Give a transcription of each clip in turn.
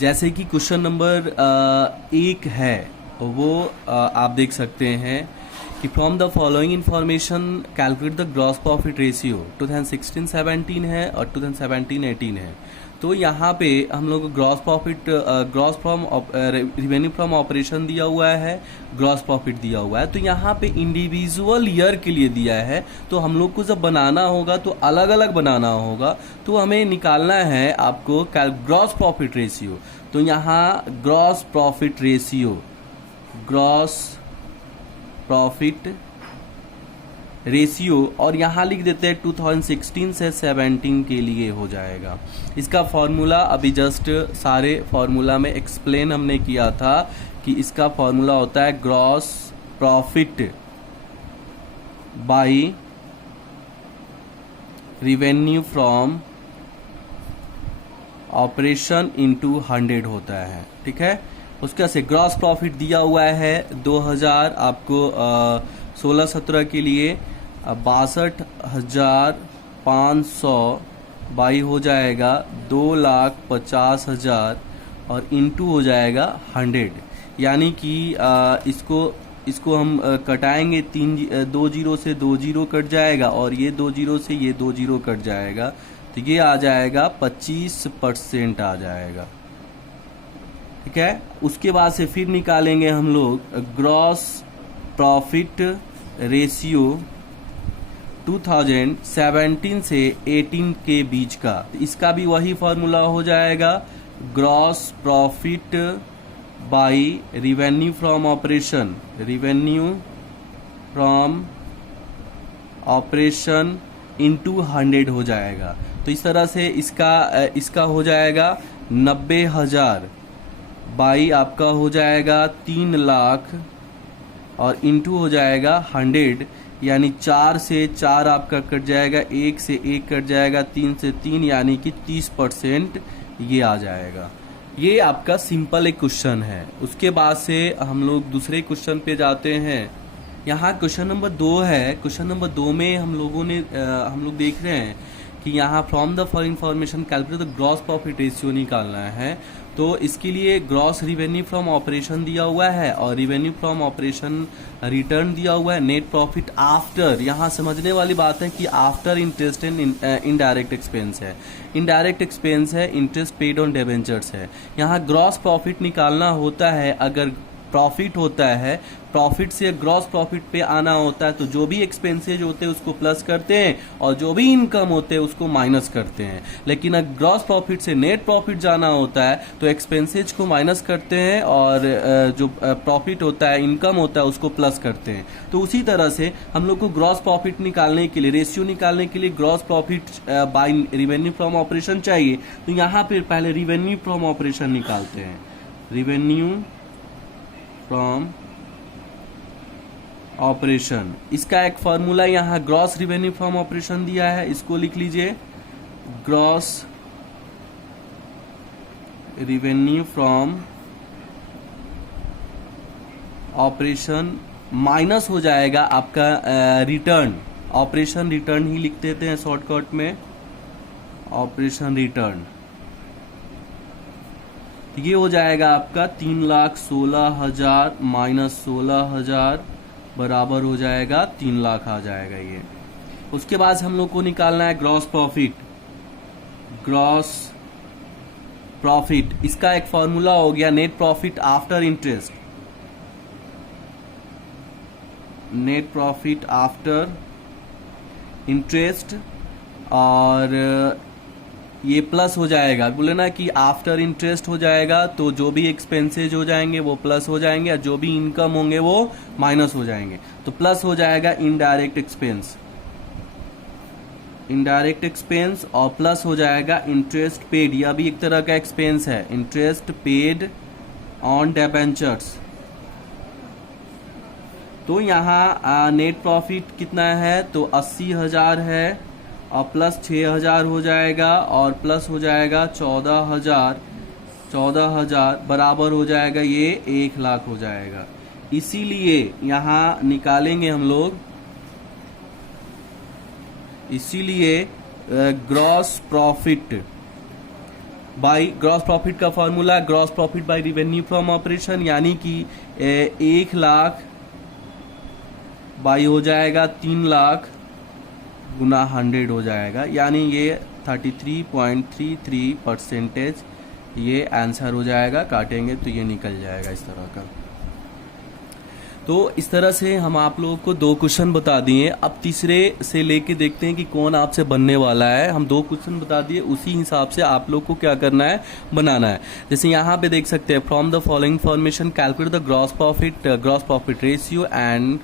जैसे कि question number 1 है वो आप देख सकते हैं कि from the following information calculate the gross profit ratio 2016-17 है और 2017-18 है। तो यहाँ पे हम लोग gross from revenue from operation दिया हुआ है, ग्रॉस प्रॉफिट दिया हुआ है। तो यहाँ पे इंडिविजुअल ईयर के लिए दिया है, तो हम लोग को जब बनाना होगा तो अलग अलग बनाना होगा। तो हमें निकालना है आपको ग्रॉस प्रॉफिट रेशियो। तो यहाँ ग्रॉस प्रॉफिट रेशियो और यहाँ लिख देते हैं 2016 से 17 के लिए हो जाएगा। इसका फॉर्मूला अभी जस्ट सारे फॉर्मूला में एक्सप्लेन हमने किया था कि इसका फॉर्मूला होता है gross profit bye revenue from operation into 100 होता है। ठीक है, उसके से ग्रॉस प्रॉफिट दिया हुआ है 2000 आपको 16-17 के लिए 62,500 बाई हो जाएगा 2,50,000 और इंटू हो जाएगा 100। यानी कि इसको हम कटाएंगे 2 जीरो से 2 जीरो कट जाएगा और ये 2 जीरो से ये 2 जीरो कट जाएगा, तो ये आ जाएगा 25% आ जाएगा। ठीक है, उसके बाद से फिर निकालेंगे हम लोग ग्रॉस प्रॉफिट रेशियो 2017 से 18 के बीच का। इसका भी वही फॉर्मूला हो जाएगा gross profit bye revenue from operation into 100 हो जाएगा। तो इस तरह से इसका हो जाएगा 90,000 बाई आपका हो जाएगा 3 लाख और इंटू हो जाएगा 100, यानी 4 से 4 आपका कट जाएगा, 1 से 1 कट जाएगा, 3 से 3 यानी कि 30% ये आ जाएगा। ये आपका सिंपल एक क्वेश्चन है। उसके बाद से हम लोग दूसरे क्वेश्चन पे जाते हैं। यहाँ क्वेश्चन नंबर 2 है। क्वेश्चन नंबर 2 में हम लोग देख रहे हैं कि यहाँ from the for information calculate the gross profit ratio निकालना है। तो इसके लिए ग्रॉस रिवेन्यू फ्रॉम ऑपरेशन दिया हुआ है और रिवेन्यू फ्रॉम ऑपरेशन रिटर्न दिया हुआ है। नेट प्रॉफिट आफ्टर, यहाँ समझने वाली बात है कि after interest and indirect expense है। इनडायरेक्ट एक्सपेंस है, इंटरेस्ट पेड ऑन डिबेंचर्स है। यहाँ ग्रॉस प्रॉफिट निकालना होता है। अगर प्रॉफिट होता है, प्रॉफिट से ग्रॉस प्रॉफिट पे आना होता है, तो जो भी एक्सपेंसेज होते हैं उसको प्लस करते हैं और जो भी इनकम होते हैं उसको माइनस करते हैं। लेकिन अगर ग्रॉस प्रॉफिट से नेट प्रॉफिट जाना होता है तो एक्सपेंसेज को माइनस करते हैं और जो प्रॉफिट होता है, इनकम होता है, उसको प्लस करते हैं। तो उसी तरह से हम लोग को ग्रॉस प्रॉफिट निकालने के लिए, रेशियो निकालने के लिए gross profit bye revenue from operation चाहिए। तो यहाँ पे पहले रिवेन्यू फ्रॉम ऑपरेशन निकालते हैं। रिवेन्यू फ्रॉम ऑपरेशन, इसका एक फॉर्मूला यहाँ ग्रॉस रिवेन्यू फ्रॉम ऑपरेशन दिया है, इसको लिख लीजिए। Gross revenue from operation minus हो जाएगा आपका रिटर्न, ऑपरेशन रिटर्न ही लिख देते हैं शॉर्टकट में, ऑपरेशन रिटर्न। ये हो जाएगा आपका 3,16,000 माइनस 16,000 बराबर हो जाएगा 3 लाख आ जाएगा ये। उसके बाद हम लोग को निकालना है ग्रॉस प्रॉफिट। ग्रॉस प्रॉफिट, इसका एक फॉर्मूला हो गया net profit after interest. Net profit after interest और ये प्लस हो जाएगा। बोले ना कि आफ्टर इंटरेस्ट हो जाएगा, तो जो भी एक्सपेंसेज हो जाएंगे वो प्लस हो जाएंगे और जो भी इनकम होंगे वो माइनस हो जाएंगे। तो प्लस हो जाएगा इनडायरेक्ट एक्सपेंस, इनडायरेक्ट एक्सपेंस, और प्लस हो जाएगा इंटरेस्ट पेड। यह भी एक तरह का एक्सपेंस है, इंटरेस्ट पेड ऑन डिबेंचर्स। तो यहाँ नेट प्रॉफिट कितना है, तो 80,000 है और प्लस 6,000 हो जाएगा और प्लस हो जाएगा 14,000 बराबर हो जाएगा ये 1 लाख हो जाएगा। इसीलिए यहाँ निकालेंगे हम लोग, इसीलिए gross profit by gross profit का formula gross profit by revenue from operation, यानी कि 1 लाख बाई हो जाएगा 3 लाख गुना 100 हो जाएगा, यानी ये 33.33% ये आंसर हो जाएगा। काटेंगे तो ये निकल जाएगा इस तरह का। तो इस तरह से हम आप लोगों को 2 क्वेश्चन बता दिए। अब तीसरे से लेके देखते हैं कि कौन आपसे बनने वाला है। हम 2 क्वेश्चन बता दिए, उसी हिसाब से आप लोग को क्या करना है, बनाना है। जैसे यहाँ पे देख सकते हैं, from the following information calculate the gross profit ratio and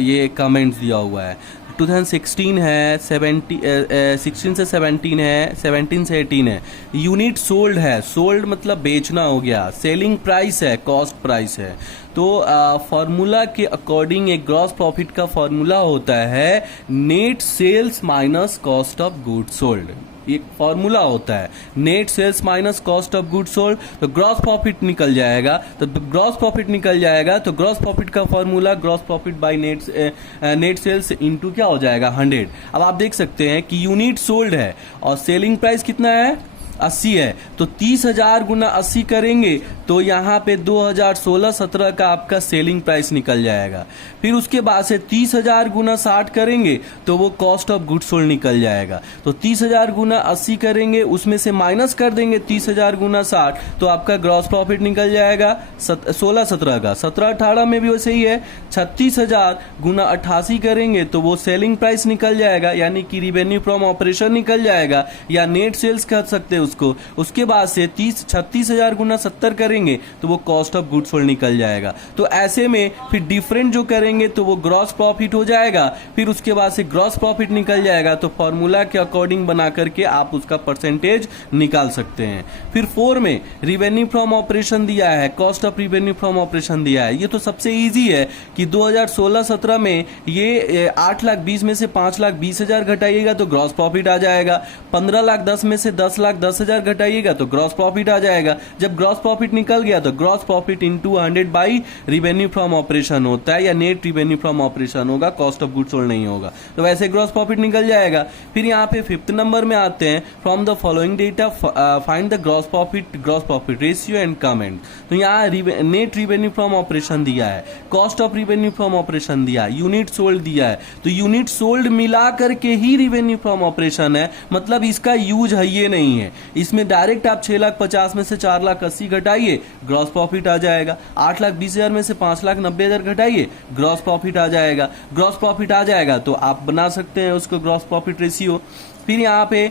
ये कमेंट्स दिया हुआ है। 2016 है, 16 से 17 है, 17 से 18 है। यूनिट सोल्ड है, सोल्ड मतलब बेचना हो गया। सेलिंग प्राइस है, कॉस्ट प्राइस है। तो फॉर्मूला के अकॉर्डिंग एक ग्रॉस प्रॉफिट का फॉर्मूला होता है net sales minus cost of good sold. एक फॉर्मूला होता है net sales minus cost of good sold. तो ग्रॉस प्रॉफिट निकल जाएगा, तो ग्रॉस प्रॉफिट निकल जाएगा। तो ग्रॉस प्रॉफिट का formula gross profit by net sales into क्या हो जाएगा, 100। अब आप देख सकते हैं कि यूनिट सोल्ड है और सेलिंग प्राइस कितना है, 80 है। तो 30,000 गुना 80 करेंगे तो यहाँ पे 2016-17 का आपका सेलिंग प्राइस निकल जाएगा। फिर उसके बाद से 30,000 गुना 60 करेंगे तो वो कॉस्ट ऑफ गुड सोल्ड निकल जाएगा। तो 30,000 गुना 80 करेंगे, उसमें से माइनस कर देंगे 30,000 गुना 60, तो आपका ग्रॉस प्रॉफिट निकल जाएगा 16-17 का। 17-18 में भी वैसे ही है। 36,000 गुना 88 करेंगे तो वो सेलिंग प्राइस निकल जाएगा, यानी कि रिवेन्यू फ्रॉम ऑपरेशन निकल जाएगा, या नेट सेल्स कह सकते हैं उसको। उसके बाद से 36,000 गुना 70 करेंगे तो वो कॉस्ट ऑफ गुड सोल्ड निकल जाएगा। तो ऐसे में फिर डिफरेंट जो करेंगे तो वो ग्रॉस प्रॉफिट हो जाएगा। फिर उसके बाद से ग्रॉस प्रॉफिट निकल जाएगा, तो फॉर्मूला के अकॉर्डिंग बना करके आप उसका परसेंटेज निकाल सकते हैं। फिर 4 में रिवेन्यू फ्रॉम ऑपरेशन दिया है, cost of revenue from operation दिया है। ये तो सबसे इजी है कि 2016-17 में ये 8,20,000 में से 5,20,000 घटाइएगा तो ग्रॉस प्रॉफिट आ जाएगा। 15,10,000 में से 10,10,000 घटाइएगा तो ग्रॉस प्रॉफिट आ जाएगा। जब ग्रॉस प्रॉफिट निकल गया तो gross profit into 100 by revenue from operation होता है, या नेट रिवेन्यू फ्रॉम ऑपरेशन होगा, कॉस्ट ऑफ गुड सोल्ड नहीं होगा। तो वैसे ग्रॉस प्रॉफिट निकल जाएगा। फिर यहाँ पे 5th नंबर में आते हैं, from the following data find the gross profit ratio and comment. तो यहाँ नेट रिवेन्यू फ्रॉम ऑपरेशन दिया है, cost of revenue from operation दिया है, यूनिट सोल्ड दिया है। तो यूनिट सोल्ड मिला करके ही रिवेन्यू फ्रॉम ऑपरेशन है, मतलब इसका यूज है ये नहीं है। इसमें डायरेक्ट आप 6,50,000 में से 4,80,000 घटाइए, ग्रॉस प्रॉफिट आ जाएगा। 8,20,000 में से 5,90,000 घटाइए, ग्रॉस प्रॉफिट आ जाएगा। ग्रॉस प्रॉफिट आ जाएगा तो आप बना सकते हैं उसको ग्रॉस प्रॉफिट रेशियो। फिर यहाँ पे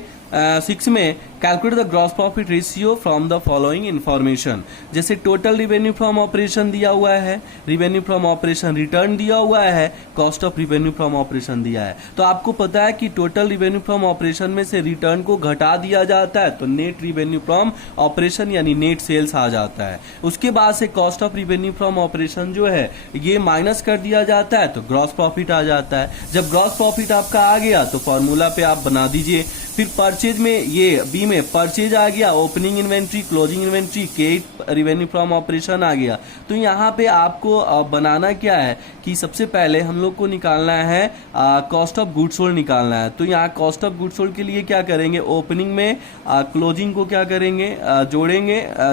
6 में calculate the gross profit ratio from the following information. जैसे टोटल रिवेन्यू फ्रॉम ऑपरेशन दिया हुआ है, रिवेन्यू फ्रॉम ऑपरेशन रिटर्न दिया हुआ है, cost of revenue from operation दिया है। तो आपको पता है कि टोटल रिवेन्यू फ्रॉम ऑपरेशन में से रिटर्न को घटा दिया जाता है तो नेट रिवेन्यू फ्रॉम ऑपरेशन यानी नेट सेल्स आ जाता है। उसके बाद से cost of revenue from operation जो है ये माइनस कर दिया जाता है तो ग्रॉस प्रॉफिट आ जाता है। जब ग्रॉस प्रॉफिट आपका आ गया तो फॉर्मूला पे आप बना दीजिए। फिर परचेज में ये बी में परचेज आ गया, opening inventory, closing inventory, credit revenue from operation आ गया। तो यहाँ पे आपको बनाना क्या है कि सबसे पहले हम लोग को निकालना है कॉस्ट ऑफ गुड सोल्ड निकालना है। तो यहाँ कॉस्ट ऑफ गुड सोल्ड के लिए क्या करेंगे, ओपनिंग में क्लोजिंग को क्या करेंगे,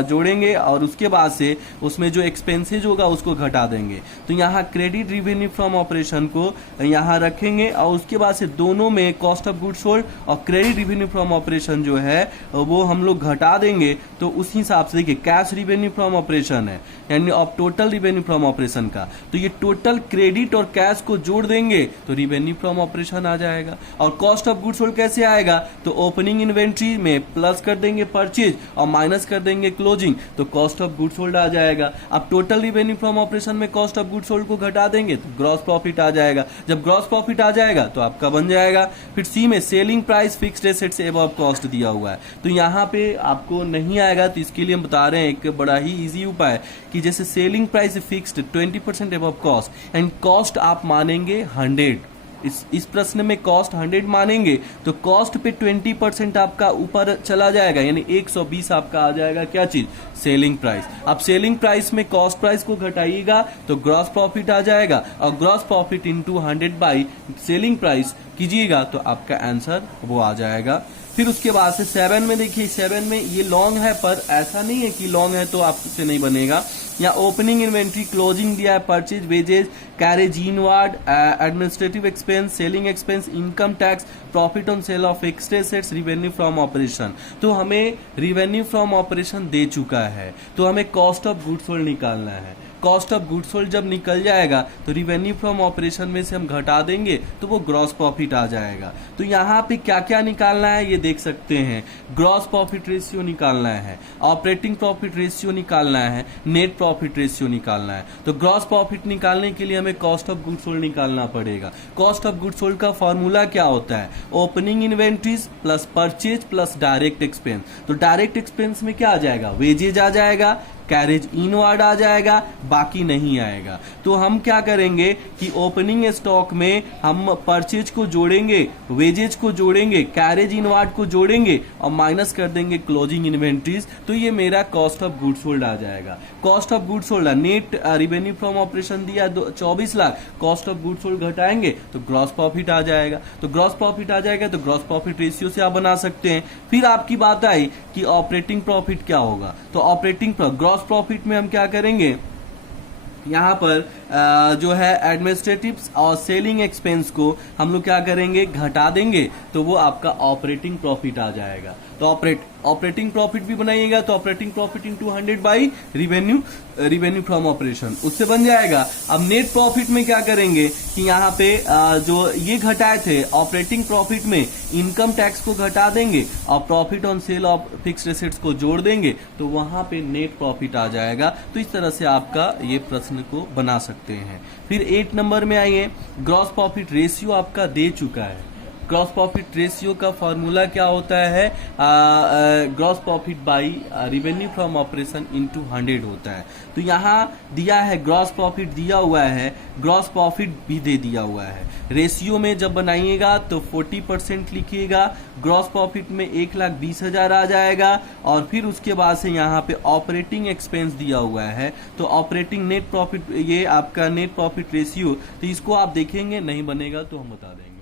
जोड़ेंगे और उसके बाद से उसमें जो एक्सपेंसेज होगा उसको घटा देंगे। तो यहाँ क्रेडिट रिवेन्यू फ्रॉम ऑपरेशन को यहाँ रखेंगे और उसके बाद से दोनों में कॉस्ट ऑफ गुड सोल्ड और क्रेडिट रिवेन्यू फ्रॉम ऑपरेशन जो है वो हम लोग घटा देंगे। तो उस हिसाब से देखिए कैश रिवेन्यू फ्रॉम ऑपरेशन है यानी अब टोटल रिवेन्यू फ्रॉम ऑपरेशन का, तो ये टोटल क्रेडिट और कैश को जोड़ देंगे तो रिवेन्यू फ्रॉम ऑपरेशन आ जाएगा। और कॉस्ट ऑफ गुड सोल्ड कैसे आएगा, तो ओपनिंग इन्वेंट्री में प्लस कर देंगे परचेज और माइनस कर देंगे क्लोजिंग तो कॉस्ट ऑफ गुड सोल्ड आ जाएगा। अब टोटल रिवेन्यू फ्रॉम ऑपरेशन में कॉस्ट ऑफ गुड सोल्ड को घटा देंगे तो ग्रॉस प्रॉफिट आ जाएगा। जब ग्रॉस प्रॉफिट आ जाएगा तो आपका बन जाएगा। फिर सी में सेलिंग प्राइस फिक्स्ड एसेट से अबव कॉस्ट दिया हुआ है, तो यहाँ पे आपको नहीं आएगा। तो इसके लिए हम बता रहे हैं एक बड़ा ही इजी उपाय कि जैसे selling price fixed 20% above cost and cost आप मानेंगे 100। इस प्रश्न में कॉस्ट 100 मानेंगे तो कॉस्ट पे 20% आपका ऊपर चला जाएगा यानी 120 आपका आ जाएगा क्या चीज, सेलिंग प्राइस। अब सेलिंग प्राइस में कॉस्ट प्राइस को घटाइएगा तो ग्रॉस प्रॉफिट आ जाएगा और gross profit into 100 by selling price कीजिएगा तो आपका आंसर वो आ जाएगा फिर उसके बाद से 7 में देखिए, 7 में ये लॉन्ग है पर ऐसा नहीं है कि लॉन्ग है तो आपसे नहीं बनेगा। या ओपनिंग इन्वेंट्री, क्लोजिंग दिया है, purchase, wages, carriage inward, administrative expense, selling expense, income tax, profit on sale of fixed assets, revenue from operation. तो हमें रिवेन्यू फ्रॉम ऑपरेशन दे चुका है, तो हमें कॉस्ट ऑफ गुड्स सोल्ड निकालना है। कॉस्ट ऑफ गुड्स सोल्ड जब निकल जाएगा तो रिवेन्यू फ्रॉम ऑपरेशन में से हम घटा देंगे तो वो ग्रॉस प्रॉफिट आ जाएगा। तो यहाँ पे क्या क्या निकालना है ये देख सकते हैं। ग्रॉस प्रॉफिट रेशियो निकालना है, ऑपरेटिंग प्रॉफिट रेशियो निकालना है, नेट प्रॉफिट रेशियो निकालना है। तो ग्रॉस प्रॉफिट निकालने के लिए हमें कॉस्ट ऑफ गुड्स सोल्ड निकालना पड़ेगा। कॉस्ट ऑफ गुड्स सोल्ड का फॉर्मूला क्या होता है? Opening inventories plus purchase plus direct expense. तो डायरेक्ट एक्सपेंस में क्या आ जाएगा? वेजेज आ जाएगा, कैरेज इनवर्ड आ जाएगा, बाकी नहीं आएगा। तो हम क्या करेंगे कि ओपनिंग स्टॉक में हम परचेज को जोड़ेंगे, वेजेज को जोड़ेंगे, कैरेज इनवर्ड को जोड़ेंगे और माइनस कर देंगे क्लोजिंग इन्वेंट्रीज। तो ये मेरा कॉस्ट ऑफ गुड्स सोल्ड आ जाएगा। Cost of goods sold, net revenue from operation दिया 24 lakh, cost of goods sold घटाएंगे तो ग्रॉस प्रॉफिट आ जाएगा। तो ग्रॉस प्रॉफिट आ जाएगा तो ग्रॉस प्रॉफिट रेशियो से आप बना सकते हैं। फिर आपकी बात आई कि ऑपरेटिंग प्रॉफिट क्या होगा। तो ऑपरेटिंग ग्रॉस प्रॉफिट में हम क्या करेंगे, यहाँ पर जो है एडमिनिस्ट्रेटिव और सेलिंग एक्सपेंस को हम लोग क्या करेंगे, घटा देंगे तो वो आपका ऑपरेटिंग प्रॉफिट आ जाएगा। तो ऑपरेटिंग प्रॉफिट भी बनाइएगा तो operating profit into 100 by revenue from operation, उससे बन जाएगा। अब नेट प्रॉफिट में क्या करेंगे कि यहाँ पे जो ये घटाए थे ऑपरेटिंग प्रॉफिट में इनकम टैक्स को घटा देंगे और profit on sale of fixed assets को जोड़ देंगे तो वहां पे नेट प्रॉफिट आ जाएगा। तो इस तरह से आपका ये प्रश्न को बना सकते हैं। फिर 8 नंबर में आइए, ग्रॉस प्रॉफिट रेशियो आपका दे चुका है। ग्रॉस प्रॉफिट रेशियो का फॉर्मूला क्या होता है? Gross profit by revenue from operation into 100 होता है। तो यहाँ दिया है ग्रॉस प्रॉफिट दिया हुआ है, ग्रॉस प्रॉफिट भी दे दिया हुआ है। रेशियो में जब बनाइएगा तो 40% लिखिएगा, ग्रॉस प्रॉफिट में 1,20,000 आ जाएगा और फिर उसके बाद से यहाँ पे ऑपरेटिंग एक्सपेंस दिया हुआ है तो ऑपरेटिंग नेट प्रॉफिट, ये आपका नेट प्रॉफिट रेशियो। तो इसको आप देखेंगे नहीं बनेगा तो हम बता देंगे।